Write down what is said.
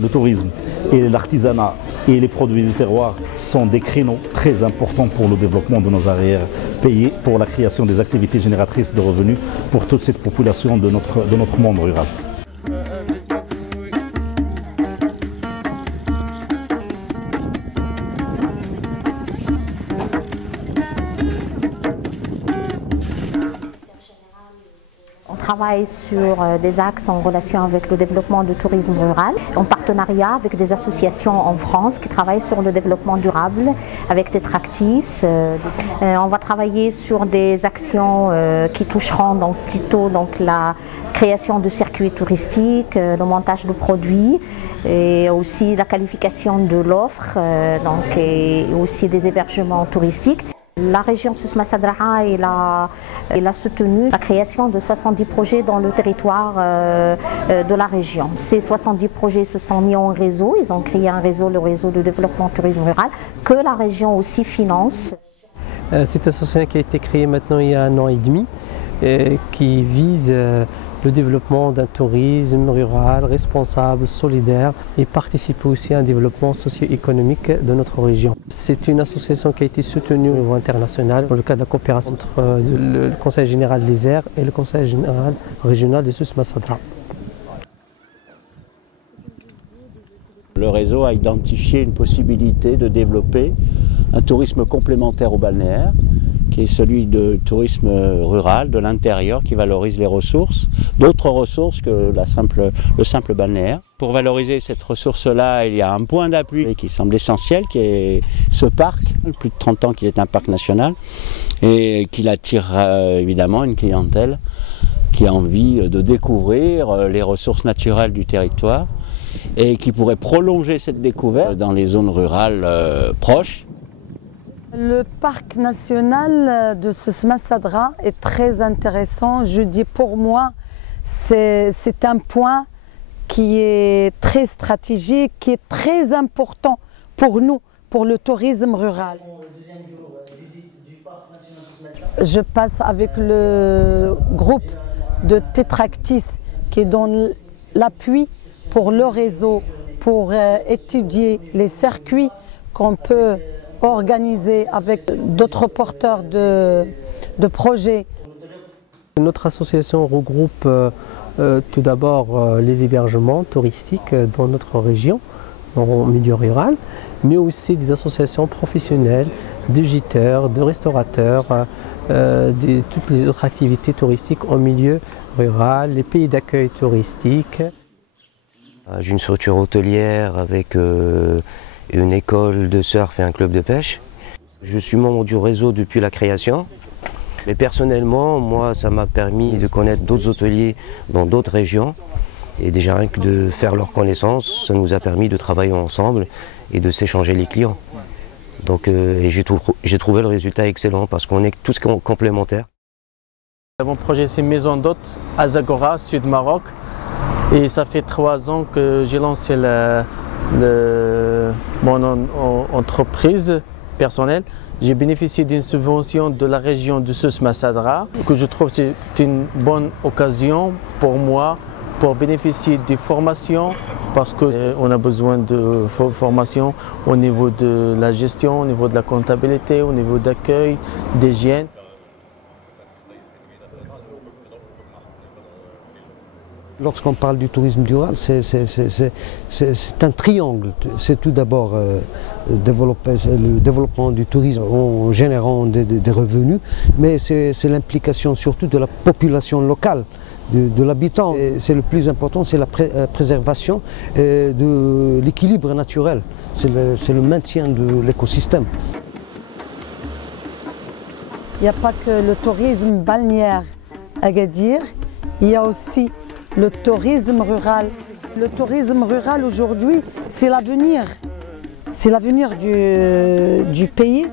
Le tourisme et l'artisanat et les produits du terroir sont des créneaux très importants pour le développement de nos arrière-pays, pour la création des activités génératrices de revenus pour toute cette population de notre monde rural. On travaille sur des axes en relation avec le développement du tourisme rural, en partenariat avec des associations en France qui travaillent sur le développement durable, avec des tractis. On va travailler sur des actions qui toucheront plutôt la création de circuits touristiques, le montage de produits et aussi la qualification de l'offre, et aussi des hébergements touristiques. La région Souss Massa Draha a soutenu la création de 70 projets dans le territoire de la région. Ces 70 projets se sont mis en réseau, ils ont créé un réseau, le réseau de développement tourisme rural, que la région aussi finance. Cette association qui a été créée maintenant il y a 1 an et demi, qui vise le développement d'un tourisme rural, responsable, solidaire et participer aussi à un développement socio-économique de notre région. C'est une association qui a été soutenue au niveau international dans le cadre de la coopération entre le Conseil général des Airs et le Conseil général régional de Souss Massa Draha. Le réseau a identifié une possibilité de développer un tourisme complémentaire au balnéaire, qui est celui de tourisme rural, de l'intérieur, qui valorise les ressources, d'autres ressources que le simple balnéaire. Pour valoriser cette ressource-là, il y a un point d'appui qui semble essentiel, qui est ce parc, plus de 30 ans qu'il est un parc national, et qu'il attire évidemment une clientèle qui a envie de découvrir les ressources naturelles du territoire et qui pourrait prolonger cette découverte dans les zones rurales proches. Le parc national de Souss Massa Draha est très intéressant. Je dis pour moi, c'est un point qui est très stratégique, qui est très important pour nous, pour le tourisme rural. Je passe avec le groupe de Tétractis qui donne l'appui pour le réseau, pour étudier les circuits qu'on peut organisé avec d'autres porteurs de projets. Notre association regroupe tout d'abord les hébergements touristiques dans notre région, en milieu rural, mais aussi des associations professionnelles, de gîteurs, de restaurateurs, toutes les autres activités touristiques en milieu rural, les pays d'accueil touristique. J'ai une structure hôtelière avec une école de surf et un club de pêche. Je suis membre du réseau depuis la création. Mais personnellement, moi, ça m'a permis de connaître d'autres hôteliers dans d'autres régions. Et déjà rien que de faire leur connaissance, ça nous a permis de travailler ensemble et de s'échanger les clients. Donc j'ai trouvé le résultat excellent parce qu'on est tous complémentaires. Mon projet, c'est Maison d'hôtes à Zagora, sud Maroc. Et ça fait 3 ans que j'ai lancé mon entreprise personnelle. J'ai bénéficié d'une subvention de la région de Souss Massa Draha, que je trouve que c'est une bonne occasion pour moi pour bénéficier des formations, parce qu'on a besoin de formation au niveau de la gestion, au niveau de la comptabilité, au niveau d'accueil, d'hygiène. Lorsqu'on parle du tourisme rural, c'est un triangle. C'est tout d'abord le développement du tourisme en générant des revenus, mais c'est l'implication surtout de la population locale, de l'habitant. C'est le plus important, c'est la préservation de l'équilibre naturel. C'est le maintien de l'écosystème. Il n'y a pas que le tourisme balnéaire à Agadir, il y a aussi le tourisme rural. Le tourisme rural aujourd'hui, c'est l'avenir. C'est l'avenir du pays.